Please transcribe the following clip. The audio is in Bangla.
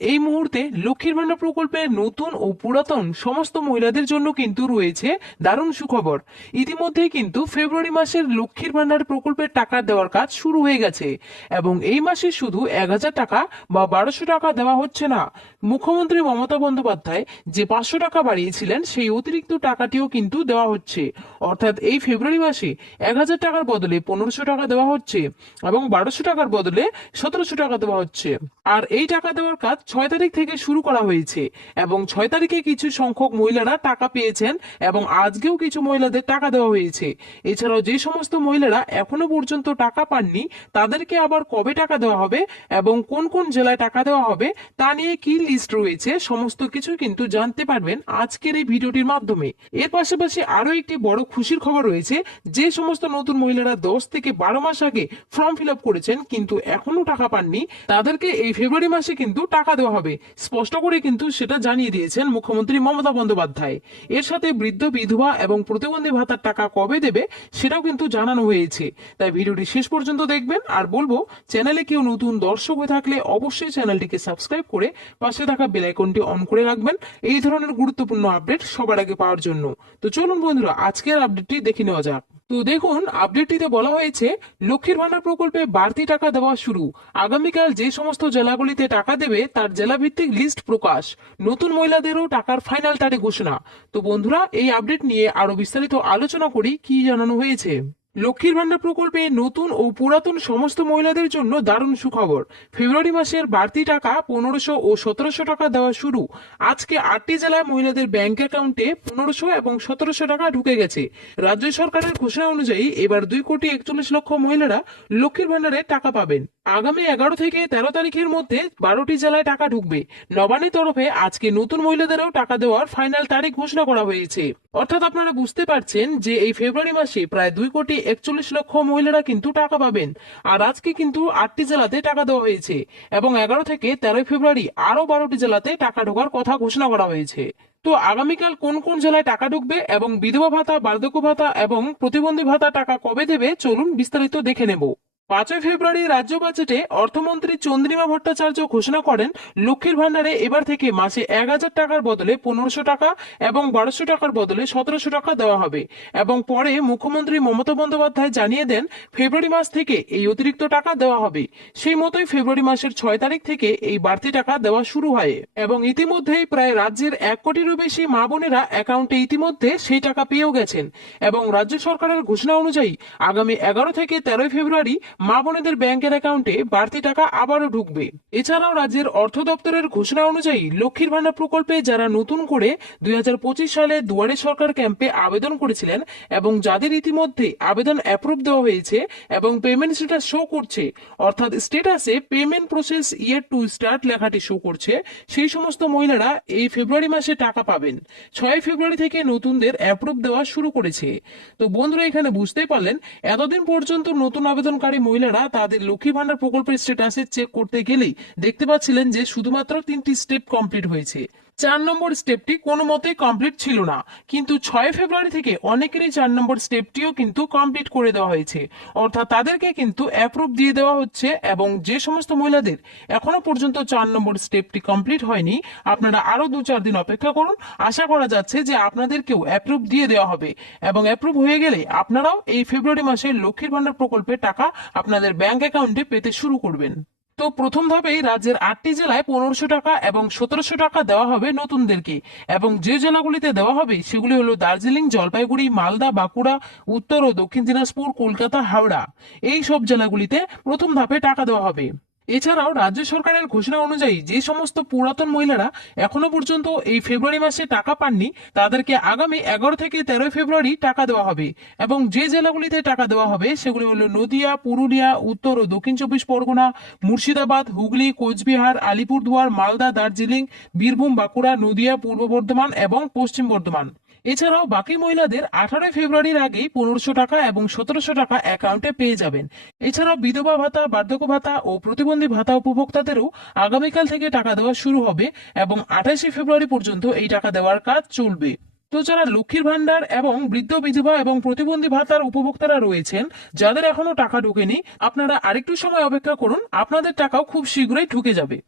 এই মুহূর্তে লক্ষ্মীর ভান্ডার প্রকল্পে নতুন ও পুরাতন সমস্ত মহিলাদের জন্য কিন্তু রয়েছে দারুণ সুখবর। ইতিমধ্যেই কিন্তু ফেব্রুয়ারি মাসের লক্ষ্মীর ভান্ডার প্রকল্পের টাকা দেওয়ার কাজ শুরু হয়ে গেছে এবং এই মাসে শুধু 1,000 টাকা বা 1,200 টাকা দেওয়া হচ্ছে না। মুখ্যমন্ত্রী মমতা বন্দ্যোপাধ্যায় যে 500 টাকা বাড়িয়েছিলেন সেই অতিরিক্ত টাকাটিও কিন্তু দেওয়া হচ্ছে। অর্থাৎ এই ফেব্রুয়ারি মাসে 1,000 টাকার বদলে 1,500 টাকা দেওয়া হচ্ছে এবং 1,200 টাকার বদলে 1,700 টাকা দেওয়া হচ্ছে। আর এই টাকা দেওয়ার কাজ 6 তারিখ থেকে শুরু করা হয়েছে এবং 6 তারিখে কিছু সংখ্যক মহিলারা টাকা পেয়েছেন এবং আজকেও কিছু মহিলাদের টাকা দেওয়া হয়েছে। এছাড়াও যে সমস্ত মহিলারা এখনো পর্যন্ত টাকা পাননি তাদেরকে আবার কবে টাকা দেওয়া হবে এবং কোন কোন জেলায় টাকা দেওয়া হবে তা নিয়ে কি লিস্ট রয়েছে সমস্ত কিছু কিন্তু জানতে পারবেন আজকের এই ভিডিওটির মাধ্যমে। এর পাশাপাশি আরো একটি বড় খুশির খবর রয়েছে, যে সমস্ত নতুন মহিলারা 10 থেকে 12 মাস আগে ফর্ম ফিল আপ করেছেন কিন্তু এখনো টাকা পাননি তাদেরকে এই ফেব্রুয়ারি মাসে কিন্তু টাকা দেওয়া হবে। স্পষ্ট করে কিন্তু সেটা জানিয়ে দিয়েছেন মুখ্যমন্ত্রী মমতা বন্দ্যোপাধ্যায়। এর সাথে বৃদ্ধ বিধবা এবং প্রতিবন্ধী ভাতার টাকা কবে দেবে সেটাও কিন্তু জানানো হয়েছে। তাই ভিডিওটি শেষ পর্যন্ত দেখবেন। আর বলবো, চ্যানেলে কেউ নতুন দর্শক হয়ে থাকলে অবশ্যই চ্যানেলটিকে সাবস্ক্রাইব করে পাশে থাকা বেল আইকনটি অন করে রাখবেন এই ধরনের গুরুত্বপূর্ণ আপডেট সবার আগে পাওয়ার জন্য। তো চলুন বন্ধুরা, আজকের আপডেটটি দেখে নেওয়া যাক। তো দেখুন, আপডেটটিতে বলা হয়েছে লক্ষ্মীর ভান্ডার প্রকল্পে বাড়তি টাকা দেওয়া শুরু। আগামীকাল যে সমস্ত জেলাগুলিতে টাকা দেবে তার জেলাভিত্তিক লিস্ট প্রকাশ। নতুন মহিলাদেরও টাকার ফাইনাল তারিখ ঘোষণা। তো বন্ধুরা, এই আপডেট নিয়ে আরো বিস্তারিত আলোচনা করি কি জানানো হয়েছে। লক্ষ্মীর ভান্ডার প্রকল্পে নতুন ও পুরাতন সমস্ত মহিলাদের জন্য দারুণ সুখবর। ফেব্রুয়ারি মাসের বাড়তি টাকা 1,500 ও 1,700 টাকা দেওয়া শুরু। আজকে 8টি জেলায় মহিলাদের ব্যাংক অ্যাকাউন্টে 1,500 এবং 1,700 টাকা ঢুকে গেছে। রাজ্য সরকারের ঘোষণা অনুযায়ী এবার 2,41,00,000 মহিলারা লক্ষ্মীর ভান্ডারে টাকা পাবেন। আগামী 11 থেকে 13 তারিখের মধ্যে 12টি জেলায় টাকা ঢুকবে। নবান্নের তরফে আজকে নতুন মহিলাদেরও টাকা দেওয়ার ফাইনাল তারিখ ঘোষণা করা হয়েছে। অর্থাৎ আপনারা বুঝতে পারছেন যে এই ফেব্রুয়ারি মাসে প্রায় 2,41,00,000 মহিলারা কিন্তু টাকা পাবেন। আর আজকে কিন্তু 8টি জেলাতে টাকা দেওয়া হয়েছে এবং 11 থেকে 13 ফেব্রুয়ারি আরো 12টি জেলাতে টাকা ঢোকার কথা ঘোষণা করা হয়েছে। তো আগামীকাল কোন কোন জেলায় টাকা ঢুকবে এবং বিধবা ভাতা, বার্ধক্য ভাতা এবং প্রতিবন্ধী ভাতা টাকা কবে দেবে চলুন বিস্তারিত দেখে নেব। 5 ফেব্রুয়ারি রাজ্য বাজেটে অর্থমন্ত্রী চন্দ্রিমা ভট্টাচার্য ঘোষণা করেন লক্ষ্মীর ভান্ডারে এবার থেকে মাসে 1,000 টাকার বদলে 1,500 টাকা এবং 1,200 টাকার বদলে 1,700 টাকা দেওয়া হবে। এবং পরে মুখ্যমন্ত্রী মমতা বন্দ্যোপাধ্যায় জানিয়ে দেন ফেব্রুয়ারি মাস থেকে এই অতিরিক্ত টাকা দেওয়া হবে। সেই মতোই ফেব্রুয়ারি মাসের 6 তারিখ থেকে এই বাড়তি টাকা দেওয়া শুরু হয় এবং ইতিমধ্যেই প্রায় রাজ্যের 1 কোটিরও বেশি মা বোনেরা অ্যাকাউন্টে ইতিমধ্যে সেই টাকা পেয়েও গেছেন। এবং রাজ্য সরকারের ঘোষণা অনুযায়ী আগামী 11 থেকে 13 ফেব্রুয়ারি মা বোনেদের ব্যাংকের অ্যাকাউন্টে বাড়তি টাকা আবারও ঢুকবে। এছাড়াও রাজ্যের অর্থ দপ্তরের ঘোষণা অনুযায়ী লক্ষ্মীর ভান্ডার প্রকল্পে যারা নতুন করে 2025 সালে দুয়ারে সরকার ক্যাম্পে আবেদন করেছিলেন এবং যাদের ইতিমধ্যে আবেদন অ্যাপ্রুভ দেওয়া হয়েছে এবং পেমেন্ট স্ট্যাটাস শো করছে, অর্থাৎ স্ট্যাটাসে payment process year to start লেখাটি শো করছে, সেই সমস্ত মহিলারা এই ফেব্রুয়ারি মাসে টাকা পাবেন। 6 ফেব্রুয়ারি থেকে নতুনদের অ্যাপ্রুভ দেওয়া শুরু করেছে। তো বন্ধুরা, এখানে বুঝতেই পারলেন এতদিন পর্যন্ত নতুন আবেদনকারী মহিলারা তাদের লক্ষ্মী ভান্ডার প্রকল্পের স্ট্যাটাসে চেক করতে গেলেই দেখতে পাচ্ছিলেন যে শুধুমাত্র 3টি স্টেপ কমপ্লিট হয়েছে। 4 নম্বর স্টেপটি কোনো মতেই কমপ্লিট ছিল না, কিন্তু 6 ফেব্রুয়ারি থেকে অনেকেরই 4 নম্বর স্টেপটিও কিন্তু কমপ্লিট করে দেওয়া হয়েছে। অর্থাৎ তাদেরকে কিন্তু অ্যাপ্রুভ দিয়ে দেওয়া হচ্ছে এবং যে সমস্ত মহিলাদের এখনো পর্যন্ত 4 নম্বর স্টেপটি কমপ্লিট হয়নি আপনারা আরো 2-4 দিন অপেক্ষা করুন। আশা করা যাচ্ছে যে আপনাদেরকেও অ্যাপ্রুভ দিয়ে দেওয়া হবে এবং অ্যাপ্রুভ হয়ে গেলে আপনারাও এই ফেব্রুয়ারি মাসে লক্ষ্মীর ভান্ডার প্রকল্পের টাকা আপনাদের ব্যাংক অ্যাকাউন্টে পেতে শুরু করবেন। তো প্রথম ধাপেই রাজ্যের 8টি জেলায় 1,500 টাকা এবং 1,700 টাকা দেওয়া হবে নতুনদেরকে এবং যে জেলাগুলিতে দেওয়া হবে সেগুলি হলো দার্জিলিং, জলপাইগুড়ি, মালদা, বাঁকুড়া, উত্তর ও দক্ষিণ দিনাজপুর, কলকাতা, হাওড়া। এই সব জেলাগুলিতে প্রথম ধাপে টাকা দেওয়া হবে। এছাড়াও রাজ্য সরকারের ঘোষণা অনুযায়ী যে সমস্ত পুরাতন মহিলারা এখনো পর্যন্ত এই ফেব্রুয়ারি মাসে টাকা পাননি তাদেরকে আগামী 11 থেকে 13 ফেব্রুয়ারি টাকা দেওয়া হবে এবং যে জেলাগুলিতে টাকা দেওয়া হবে সেগুলি হলো নদিয়া, পুরুলিয়া, উত্তর ও দক্ষিণ 24 পরগনা, মুর্শিদাবাদ, হুগলি, কোচবিহার, আলিপুরদুয়ার, মালদা, দার্জিলিং, বীরভূম, বাঁকুড়া, নদিয়া, পূর্ব বর্ধমান এবং পশ্চিম বর্ধমান। এছাড়াও বাকি মহিলাদের 18 ফেব্রুয়ারির আগেই 1,500 টাকা এবং 1,700 টাকা অ্যাকাউন্টে পেয়ে যাবেন। এছাড়াও বিধবা ভাতা, বার্ধক্য ভাতা ও প্রতিবন্ধী ভাতা উপভোক্তাদেরও আগামীকাল থেকে টাকা দেওয়া শুরু হবে এবং 28 ফেব্রুয়ারি পর্যন্ত এই টাকা দেওয়ার কাজ চলবে। তো যারা লক্ষ্মীর ভান্ডার এবং বৃদ্ধ, বিধবা এবং প্রতিবন্ধী ভাতার উপভোক্তারা রয়েছেন যাদের এখনো টাকা ঢোকেনি, আপনারা আরেকটু সময় অপেক্ষা করুন, আপনাদের টাকাও খুব শীঘ্রই ঢুকে যাবে।